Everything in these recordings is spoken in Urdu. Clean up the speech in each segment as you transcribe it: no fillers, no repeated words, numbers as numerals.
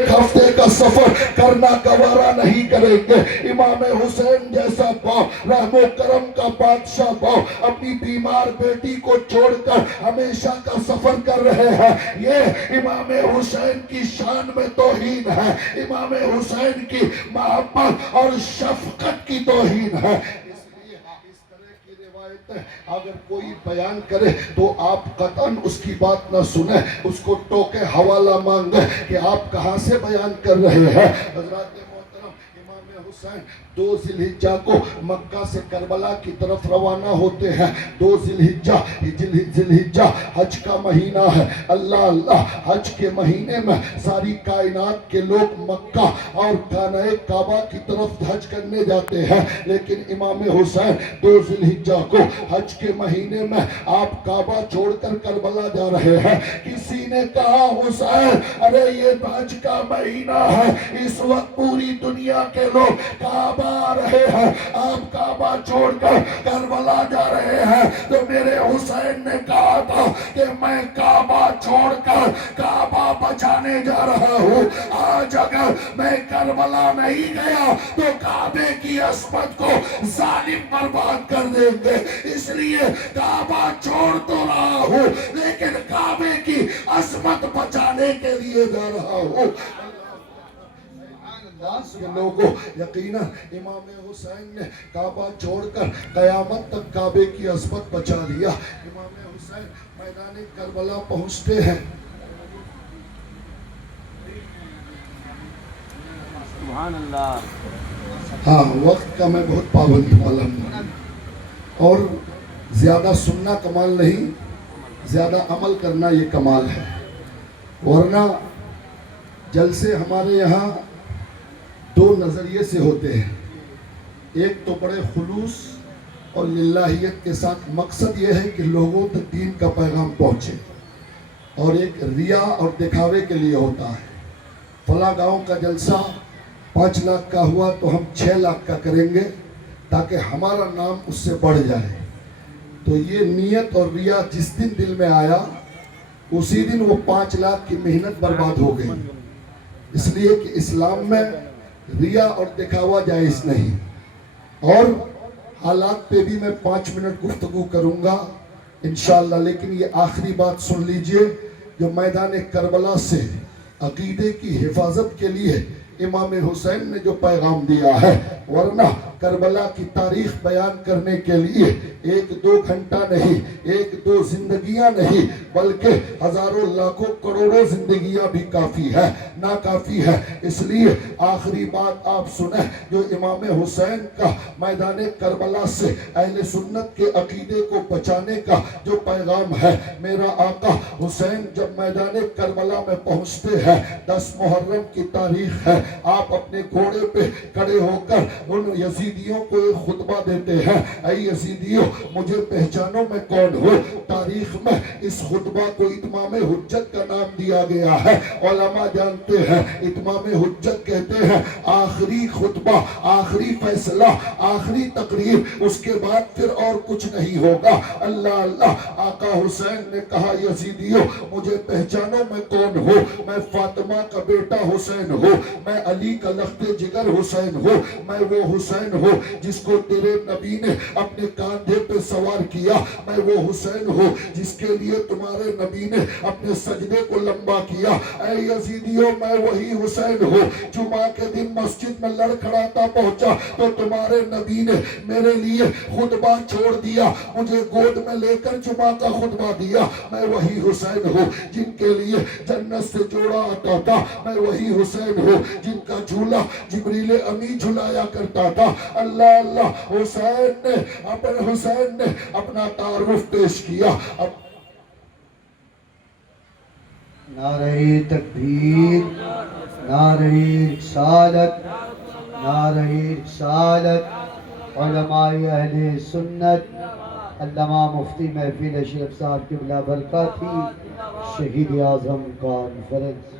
ایک ہفتے کا سفر کرنا گوارا نہیں کریں گے۔ امام حسین جیسا باپ، رحم و کرم کا بادشاہ باپ، اپنی بیمار بیٹی کو چھوڑ کر ہمیشہ کا سفر کر رہے ہیں۔ یہ امام حسین کی شان میں توہین ہے، امام حسین کی محبت اور شفقت کی توہین ہے۔ اس لیے اس طرح کی روایتیں اگر کوئی بیان کرے تو آپ قطعاً اس کی بات نہ سنیں، اس کو ٹوکے، حوالہ مانگیں کہ آپ کہاں سے بیان کر رہے ہیں۔ حضرات محترم، امام حسین 2 ذی الحجہ کو مکہ سے کربلا کی طرف روانہ ہوتے ہیں۔ 2 ذی الحجہ حج کا مہینہ ہے۔ اللہ اللہ، حج کے مہینے میں ساری کائنات کے لوگ مکہ اور خانہ کعبہ کی طرف حج کرنے جاتے ہیں، لیکن امام حسین 2 ذی الحجہ کو حج کے مہینے میں آپ کعبہ چھوڑ کر کربلا جا رہے ہیں۔ کسی نے کہا حسین ارے یہ حج کا مہینہ ہے، اس وقت پوری دنیا کے لوگ کعبہ آ رہے ہیں، آپ کعبہ چھوڑ کر کربلا جا رہے ہیں۔ تو میرے حسین نے کہا تھا کہ میں کعبہ چھوڑ کر کعبہ بچانے جا رہا ہوں۔ آج اگر میں کربلا نہیں گیا تو کعبے کی عصمت کو ظالم برباد کر دیں گے، اس لیے کعبہ چھوڑ تو رہا ہوں لیکن کعبے کی عصمت بچانے کے لیے جا رہا ہوں۔ کے لوگوں یقیناً امام حسین نے کعبہ چھوڑ کر قیامت تک کعبے کی عصمت بچا لیا۔ امام حسین میدان کربلا پہنچتے ہیں۔ سبحان اللہ۔ ہاں، وقت کا میں بہت پابند ہوں الحمدللہ، اور زیادہ سننا کمال نہیں، زیادہ عمل کرنا یہ کمال ہے۔ ورنہ جلسے ہمارے یہاں 2 نظریے سے ہوتے ہیں، ایک تو بڑے خلوص اور للہیت کے ساتھ، مقصد یہ ہے کہ لوگوں تک دین کا پیغام پہنچے، اور ایک ریا اور دکھاوے کے لیے ہوتا ہے۔ فلاں گاؤں کا جلسہ 5 لاکھ کا ہوا تو ہم 6 لاکھ کا کریں گے تاکہ ہمارا نام اس سے بڑھ جائے۔ تو یہ نیت اور ریا جس دن دل میں آیا اسی دن وہ 5 لاکھ کی محنت برباد ہو گئی۔ اس لیے کہ اسلام میں ریا اور دکھاوا جائز نہیں۔ اور حالات پہ بھی میں 5 منٹ گفتگو کروں گا انشاءاللہ، لیکن یہ آخری بات سن لیجئے جو میدان کربلا سے عقیدے کی حفاظت کے لیے امام حسین نے جو پیغام دیا ہے۔ ورنہ کربلا کی تاریخ بیان کرنے کے لیے 1-2 گھنٹہ نہیں، 1-2 زندگیاں نہیں، بلکہ ہزاروں لاکھوں کروڑوں زندگیاں بھی کافی ہے، ناکافی ہے۔ اس لیے آخری بات آپ سنیں جو امام حسین کا میدان کربلا سے اہل سنت کے عقیدے کو بچانے کا جو پیغام ہے۔ میرا آقا حسین جب میدان کربلا میں پہنچتے ہیں، 10 محرم کی تاریخ ہے، آپ اپنے گھوڑے پہ کھڑے ہو کر ان یزیدیوں کو ایک خطبہ دیتے ہیں، اے یزیدیوں مجھے پہچانو میں کون ہوں۔ تاریخ میں اس خطبہ کو اتمام حجت کا نام دیا گیا ہے۔ علماء جانتے ہیں اتمام حجت کہتے ہیں آخری خطبہ، آخری فیصلہ، آخری تقریر، اس کے بعد پھر اور کچھ نہیں ہوگا۔ اللہ اللہ، آقا حسین نے کہا یزیدیوں مجھے پہچانو میں کون ہوں، میں فاطمہ کا بیٹا حسین ہوں، میں علی کا لخت جگر حسین ہوں، میں وہ حسین ہوں جس کو تیرے نبی نے اپنے کاندھے پہ سوار کیا، میں وہ حسین ہوں جس کے لیے تمہارے نبی نے اپنے سجدے کو لمبا کیا۔ اے یزیدیوں میں وہی حسین ہوں، جمعہ کے دن مسجد میں لڑکھڑاتا پہنچا تو تمہارے نبی نے میرے لیے خطبہ چھوڑ دیا، مجھے گود میں لے کر جمعہ کا خطبہ دیا۔ میں وہی حسین ہوں جن کے لیے جنت سے جوڑا آتا تھا، میں وہی حسین ہوں جن کا جھولا جبریل امی جھلایا کرتا تھا۔ اللہ اللہ، حسین نے اپنا تعارف پیش کیا۔ نعرہ تکبیر، نعرہ رسالت، نعرہ رسالت، علماء اہل سنت، علامہ مفتی محفل اشرف صاحب قبلہ برکاتی، شہید اعظم کانفرنس۔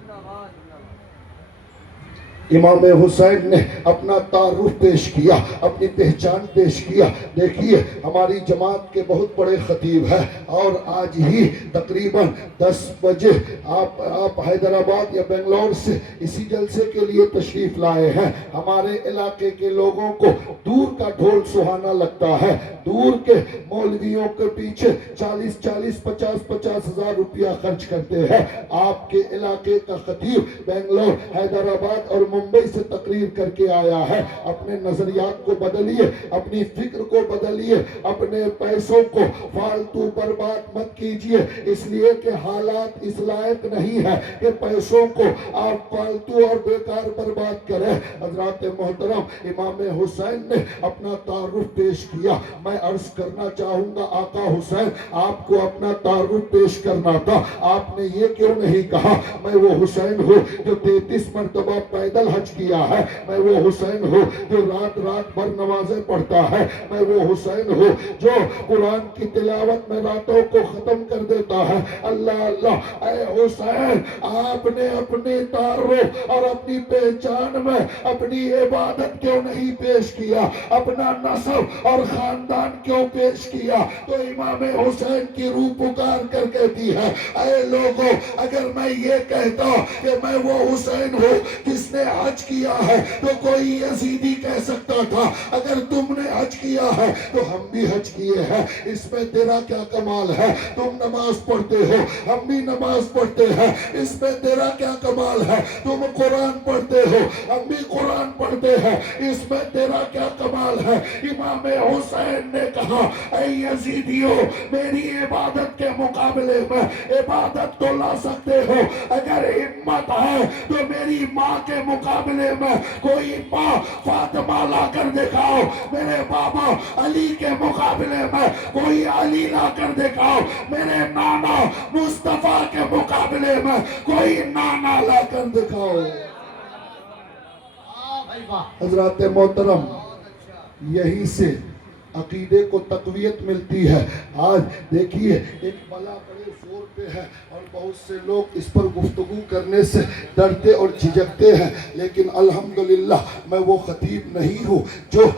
امام حسین نے اپنا تعارف پیش کیا، اپنی پہچان پیش کیا۔ دیکھیے ہماری جماعت کے بہت بڑے خطیب ہیں، اور آج ہی تقریباً 10 بجے آپ حیدرآباد یا بنگلور سے اسی جلسے کے لیے تشریف لائے ہیں۔ ہمارے علاقے کے لوگوں کو دور کا ڈھول سہانا لگتا ہے، دور کے مولویوں کے پیچھے 40 50 ہزار روپیہ خرچ کرتے ہیں۔ آپ کے علاقے کا خطیب بنگلور، حیدرآباد اور ممبئی سے تقریر کر کے آیا ہے۔ اپنے نظریات کو بدلیے، اپنی فکر کو بدلیے، اپنے پیسوں کو فالتو برباد مت کیجیے، اس لیے کہ حالات اس لائق نہیں ہے کہ پیسوں کو آپ فالتو اور بیکار برباد کریں۔ حضرات محترم، امام حسین نے اپنا تعارف پیش کیا۔ میں عرض کرنا چاہوں گا آقا حسین آپ کو اپنا تعارف پیش کرنا تھا، آپ نے یہ کیوں نہیں کہا میں وہ حسین ہوں جو 33 مرتبہ پیدل حج کیا ہے، میں وہ حسین ہوں جو رات بھر نمازیں پڑھتا ہے، میں وہ حسین ہوں جو قرآن کی تلاوت میں راتوں کو ختم کر دیتا ہے۔ اللہ اللہ، اے حسین آپ نے اپنی تعارف اور اپنی پہچان میں اپنی عبادت کیوں نہیں پیش کیا، اپنا نسب اور خاندان کیوں پیش کیا؟ تو امام حسین کی روح پکار کر کہتی ہے اے لوگوں، اگر میں یہ کہتا کہ میں وہ حسین ہوں جس نے حج کیا ہے تو کوئی یزیدی کہہ سکتا تھا اگر تم نے حج کیا ہے تو ہم بھی حج کیے ہیں، اس میں تیرا کیا کمال ہے؟ تم نماز پڑھتے ہو، ہم بھی نماز پڑھتے ہیں، اس میں تیرا کیا کمال ہے؟ تم قرآن پڑھتے ہو، ہم بھی قرآن پڑھتے ہیں، اس میں تیرا کیا کمال ہے؟ امام حسین نے کہا اے یزیدیو، میری عبادت کے مقابلے میں عبادت تو لا سکتے ہو، اگر ہمت ہے تو میری ماں کے مقابلے میں کوئی ماں فاطمہ لا کر دکھاؤ، میرے بابا علی کے مقابلے میں کوئی علی لا کر دکھاؤ، میرے نانا مصطفیٰ کے مقابلے میں کوئی نانا لا کر دکھاؤ۔ حضرات محترم، یہی سے عقیدے کو تقویت ملتی ہے۔ آج دیکھیے ایک بلا بڑے زور پہ ہے اور بہت سے لوگ اس پر گفتگو کرنے سے ڈرتے اور جھجکتے ہیں، لیکن الحمدللہ میں وہ خطیب نہیں ہوں جو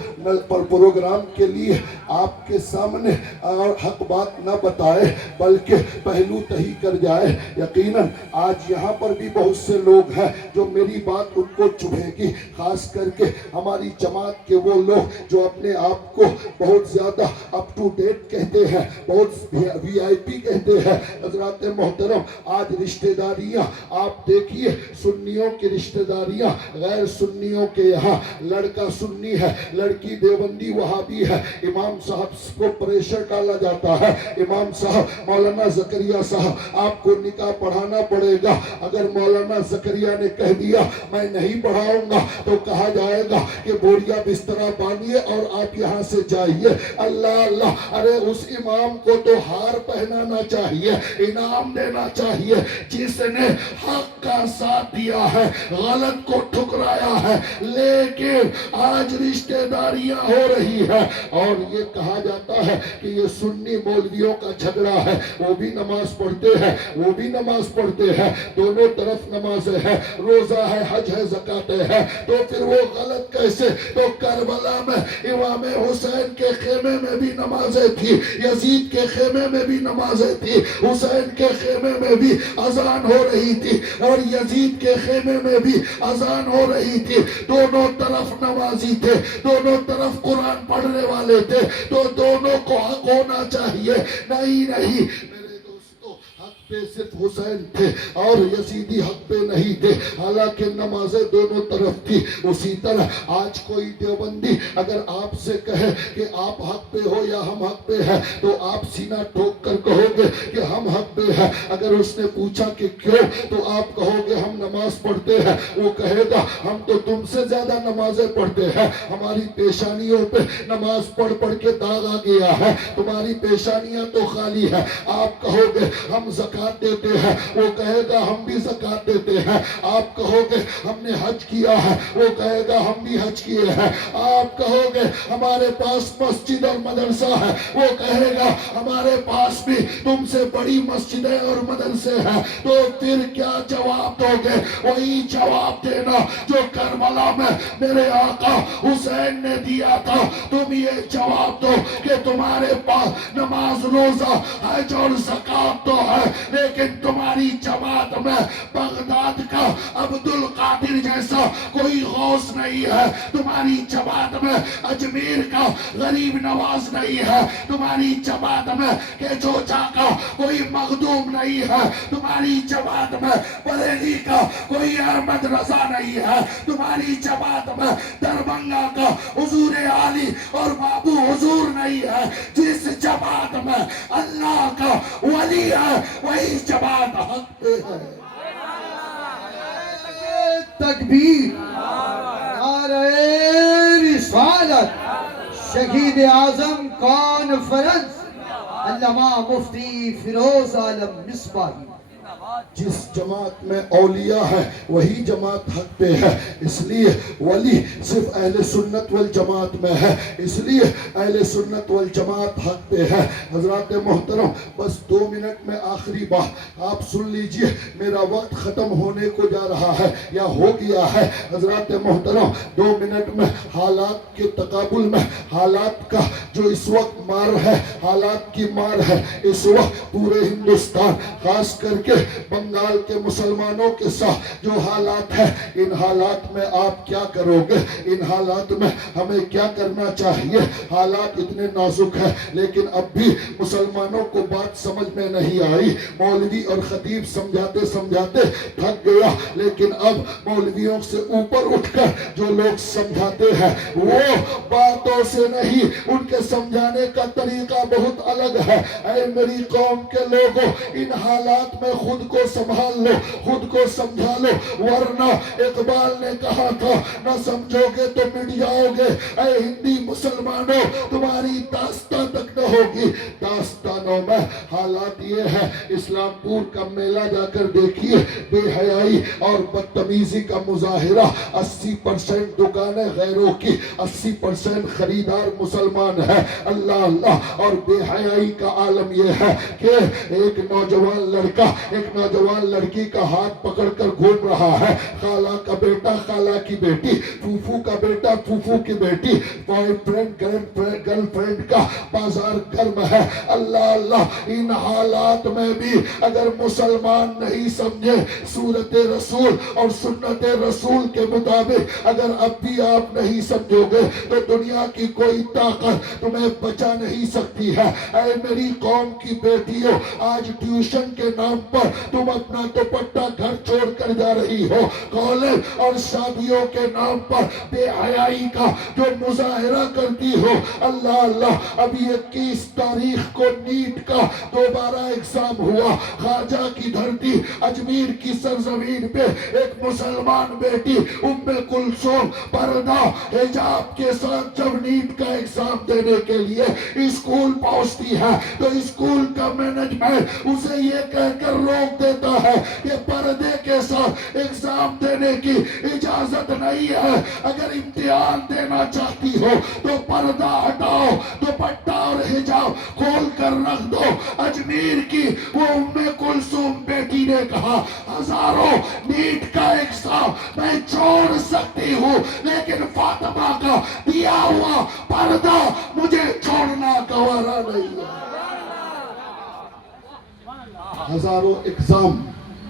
پر پروگرام کے لیے آپ کے سامنے اور حق بات نہ بتائے بلکہ پہلو تہی کر جائے۔ یقیناً آج یہاں پر بھی بہت سے لوگ ہیں جو میری بات ان کو چبھے گی، خاص کر کے ہماری جماعت کے وہ لوگ جو اپنے آپ کو بہت زیادہ اپ ٹو ڈیٹ کہتے ہیں، بہت وی آئی پی کہتے ہیں۔ حضرات محترم، آج رشتہ داریاں آپ دیکھیے، سنیوں کی رشتہ داریاں غیر سنیوں کے یہاں، لڑکا سنی ہے، لڑکی دیوبندی وہابی ہے، امام صاحب کو پریشر ڈالا جاتا ہے، امام صاحب مولانا زکریا صاحب آپ کو نکاح پڑھانا پڑے گا، اگر مولانا زکریا نے کہہ دیا میں نہیں پڑھاؤں گا تو کہا جائے گا کہ بوریا بسترا باندھیے اور آپ یہاں سے جائیے۔ اللہ اللہ، ارے اس امام کو تو ہار پہنانا چاہیے، انعام دینا چاہیے، جس نے حق کا ساتھ دیا ہے، غلط کو ٹھکرایا ہے۔ لیکن آج رشتہ داریاں ہو رہی ہے اور یہ کہا جاتا ہے کہ یہ سنی مولویوں کا جھگڑا ہے، وہ بھی نماز پڑھتے ہیں، وہ بھی نماز پڑھتے ہیں، دونوں طرف نمازیں ہیں، روزہ ہے، حج ہے، زکوٰۃ ہے، تو پھر وہ غلط کیسے؟ تو کربلا میں امام حسین کے خیمے میں بھی نمازیں تھی، یزید کے خیمے میں بھی نمازیں تھی، حسین کے خیمے میں بھی اذان ہو رہی تھی اور یزید کے خیمے میں بھی اذان ہو رہی تھی، دونوں طرف نمازی تھے، دونوں طرف قرآن پڑھنے والے تھے، تو دونوں کو حق ہونا چاہیے۔ نہیں نہیں میرے دوستو، حق پہ صرف حسین تھے اور یزیدی حق پہ نہیں تھے، حالانکہ نمازیں دونوں طرف تھی۔ اسی طرح آج کوئی دیوبندی اگر آپ سے کہے کہ آپ حق پہ ہو یا ہم حق پہ ہیں تو آپ سینہ ٹھوک کر کہو گے کہ ہم حق پہ ہیں۔ اگر اس نے پوچھا کہ کیوں تو آپ کہو گے ہم نماز پڑھتے ہیں، وہ کہے گا ہم تو تم سے زیادہ نمازیں پڑھتے ہیں، ہماری پیشانیوں پہ نماز پڑھ پڑھ کے داغ آ گیا ہے، تمہاری پیشانیاں تو خالی ہے۔ آپ کہو گے ہم زکوٰۃ زکات دیتے ہیں، وہ کہے گا ہم بھی زکات دیتے ہیں۔ آپ کہو گے ہم نے حج کیا ہے، وہ کہے گا ہم بھی حج کیے ہیں۔ آپ کہو گے ہمارے پاس مسجد اور مدرسہ ہے، وہ کہے گا ہمارے پاس بھی تم سے بڑی مسجدیں اور مدرسے ہیں۔ تو پھر کیا جواب دو گے؟ وہی جواب دینا جو کربلا میں میرے آقا حسین نے دیا تھا۔ تم یہ جواب دو کہ تمہارے پاس نماز روزہ حج اور زکات تو ہے، لیکن تمہاری جماعت میں بغداد کا عبد القادر جیسا کوئی غوث نہیں ہے، تمہاری جماعت میں اجمیر کا غریب نواز نہیں ہے، تمہاری جماعت میں کیچوچا کا کوئی مخدوم نہیں ہے، تمہاری جماعت میں بریلی کا کوئی احمد رضا نہیں ہے، تمہاری جماعت میں دربھنگا کا حضور عالی اور بابو حضور نہیں ہے۔ جس جماعت میں اللہ کا ولی ہے وہی جماعت حق پہ ہے۔ تکبیر، نعرہ رسالت، شہید اعظم کانفرنس، علامہ مفتی فیروز عالم مصباحی۔ جس جماعت میں اولیاء ہے وہی جماعت حق پہ ہے، اس لیے ولی صرف اہل سنت والجماعت میں ہے، اس لیے اہل سنت والجماعت حق پہ ہے۔ حضرات محترم، بس 2 منٹ میں آخری بات آپ سن لیجئے، میرا وقت ختم ہونے کو جا رہا ہے یا ہو گیا ہے۔ حضرات محترم، 2 منٹ میں حالات کے تقابل میں، حالات کا جو اس وقت مار ہے، حالات کی مار ہے اس وقت پورے ہندوستان، خاص کر کے بنگال کے مسلمانوں کے ساتھ جو حالات ہیں، ان حالات میں آپ کیا کرو گے؟ ان حالات میں ہمیں کیا کرنا چاہیے؟ حالات اتنے نازک ہیں، لیکن اب بھی مسلمانوں کو بات سمجھ میں نہیں آئی۔ مولوی اور خطیب سمجھاتے سمجھاتے تھک گیا، لیکن اب مولویوں سے اوپر اٹھ کر جو لوگ سمجھاتے ہیں وہ باتوں سے نہیں، ان کے سمجھانے کا طریقہ بہت الگ ہے۔ اے میری قوم کے لوگوں، ان حالات میں خود کو سنبھال لو، خود کو سمجھا لو، ورنہ اقبال نے کہا تھا نہ سمجھو گے تو مٹ جاؤ گے۔ اے ہندی مسلمانوں، تمہاری داستان تک نہ ہوگی۔ داستانوں میں حالات یہ ہے، اسلام پور کا میلہ جا کر دیکھیے، بے حیائی اور بدتمیزی کا مظاہرہ، 80% دکانیں غیروں کی، 80% خریدار مسلمان ہے۔ اللہ اللہ، اور بے حیائی کا عالم یہ ہے کہ ایک نوجوان لڑکا ایک نوجوان لڑکی کا ہاتھ پکڑ کر گھوم رہا ہے، خالہ کا بیٹا خالہ کی بیٹی، پھوپھو کا بیٹا پھوپھو کی بیٹی، بوائے فرینڈ گرل فرینڈ کا بازار گرم ہے۔ اللہ اللہ، ان حالات میں بھی اگر مسلمان نہیں سمجھے سورت رسول اور سنت رسول کے مطابق، اگر اب بھی آپ نہیں سمجھو گے تو دنیا کی کوئی طاقت تمہیں بچا نہیں سکتی ہے۔ اے میری قوم کی بیٹیوں، آج ٹیوشن کے نام پر تم اپنا دوپٹہ گھر چھوڑ کر جا رہی ہو، کالج اور شادیوں کے نام پر بے حیائی کا جو مظاہرہ کرتی ہو۔ اللہ اللہ، ابھی 21 تاریخ کو نیٹ کا دوبارہ ایگزام ہوا، خواجہ کی دھرتی اجمیر کی سرزمین پہ ایک مسلمان بیٹی ام کلثوم پردہ حجاب کے ساتھ جب نیٹ کا ایگزام دینے کے لیے اسکول پہنچتی ہے تو اسکول کا مینجمنٹ اسے یہ کہہ کر روک دیتا ہے کہ پردے کے ساتھ ایگزام دینے کی اجازت نہیں ہے، اگر امتحان دینا چاہتی ہو تو پردہ ہٹاؤ، دوپٹہ اور حجاب کھول کر رکھ دو۔ اجمیر کی وہ ام کلثوم بیٹی نے کہا ہزاروں نیٹ کا ایگزام میں چھوڑ سکتی ہوں، لیکن فاطمہ کا دیا ہوا پردہ مجھے چھوڑنا گوارا نہیں ہے۔ ہزاروں ایگزام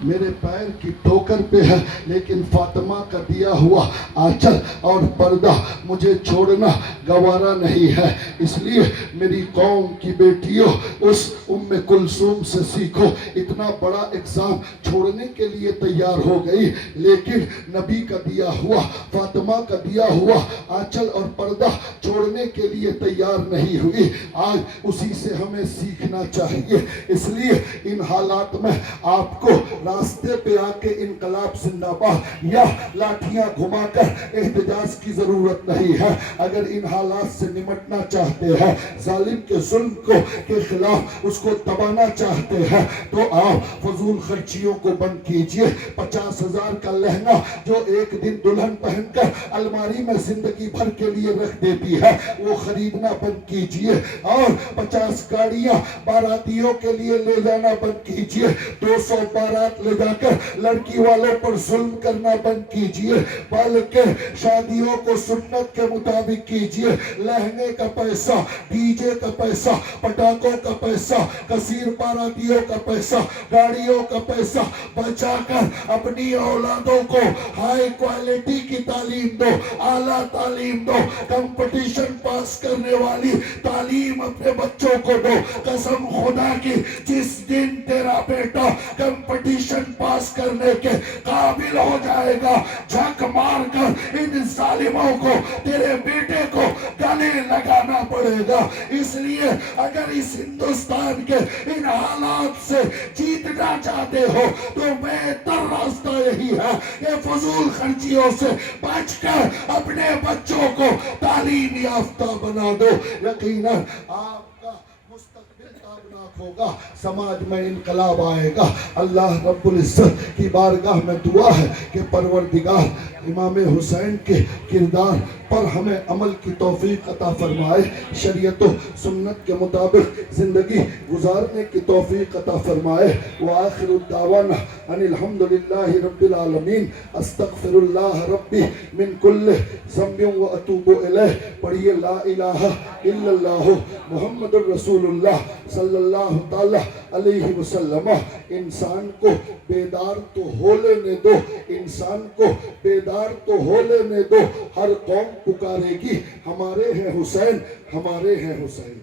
میرے پیر کی ٹھوکر پہ ہے، لیکن فاطمہ کا دیا ہوا آنچل اور پردہ مجھے چھوڑنا گوارا نہیں ہے۔ اس لیے میری قوم کی بیٹیوں، اس ام کلثوم سے سیکھو، اتنا بڑا ایگزام چھوڑنے کے لیے تیار ہو گئی، لیکن نبی کا دیا ہوا، فاطمہ کا دیا ہوا آنچل اور پردہ چھوڑنے کے لیے تیار نہیں ہوئی۔ آج اسی سے ہمیں سیکھنا چاہیے۔ اس لیے ان حالات میں آپ کو راستے پہ آ کے انقلاب زندہ باد یا لاٹھی لاٹھیاں گھما کر احتجاج کی ضرورت نہیں ہے. اگر ان حالات سے نمٹنا چاہتے ہیں, ظالم کے ظلم کے خلاف اس کو دبانا چاہتے ہیں, تو آپ فضول خرچیوں کو بند کیجئے. 50,000 کا لہنگا جو ایک دن دلہن پہن کر الماری میں زندگی بھر کے لیے رکھ دیتی ہے, وہ خریدنا بند کیجئے. اور 50 گاڑیاں باراتیوں کے لیے لے جانا بند کیجئے. 200 بارات لے جا کر لڑکی والوں پر ظلم کرنا بند کیجئے, بلکہ شادیوں کو سنت کے مطابق کیجئے. لہنگے کا پیسہ, ڈی جے کا پیسہ, پٹاخوں کا پیسہ, کثیر باراتیوں کا پیسہ, گاڑیوں کا پیسہ بچا کر اپنی اولادوں کو ہائی کوالٹی کی تعلیم دو, اعلیٰ تعلیم دو, کمپٹیشن پاس کرنے والی تعلیم اپنے بچوں کو دو. قسم خدا کی, جس دن تیرا بیٹا کمپٹیشن پاس کرنے کے قابل ہو جائے گا, جھک مار کر ان ظالموں کو, تیرے بیٹے کو گلے لگانا پڑے گا. اس لیے اگر اس ہندوستان کے ان حالات سے جیتنا چاہتے ہو تو بہتر راستہ یہی ہے کہ فضول خرچیوں سے بچ کر اپنے بچوں کو تعلیم یافتہ بنا دو. یقیناً آپ کا مستقبل تابناک ہوگا, سماج میں انقلاب آئے گا. اللہ رب العزت کی بارگاہ میں دعا ہے کہ پروردگار امام حسین کے کردار پر ہمیں عمل کی توفیق عطا فرمائے, شریعت و سنت کے مطابق زندگی گزارنے کی توفیق عطا فرمائے. وآخر الدعوانا ان الحمدللہ رب العالمین. استغفر اللہ ربی من کل ذنب و اتوب الیہ. پڑھیے لا الہ الا اللہ محمد الرسول اللہ صلی اللہ تعالی علیہ وسلم. انسان کو بیدار تو ہو لینے دو, انسان کو بیدار تو ہو لینے دو. ہر قوم پکارے گی ہمارے ہیں حسین, ہمارے ہیں حسین.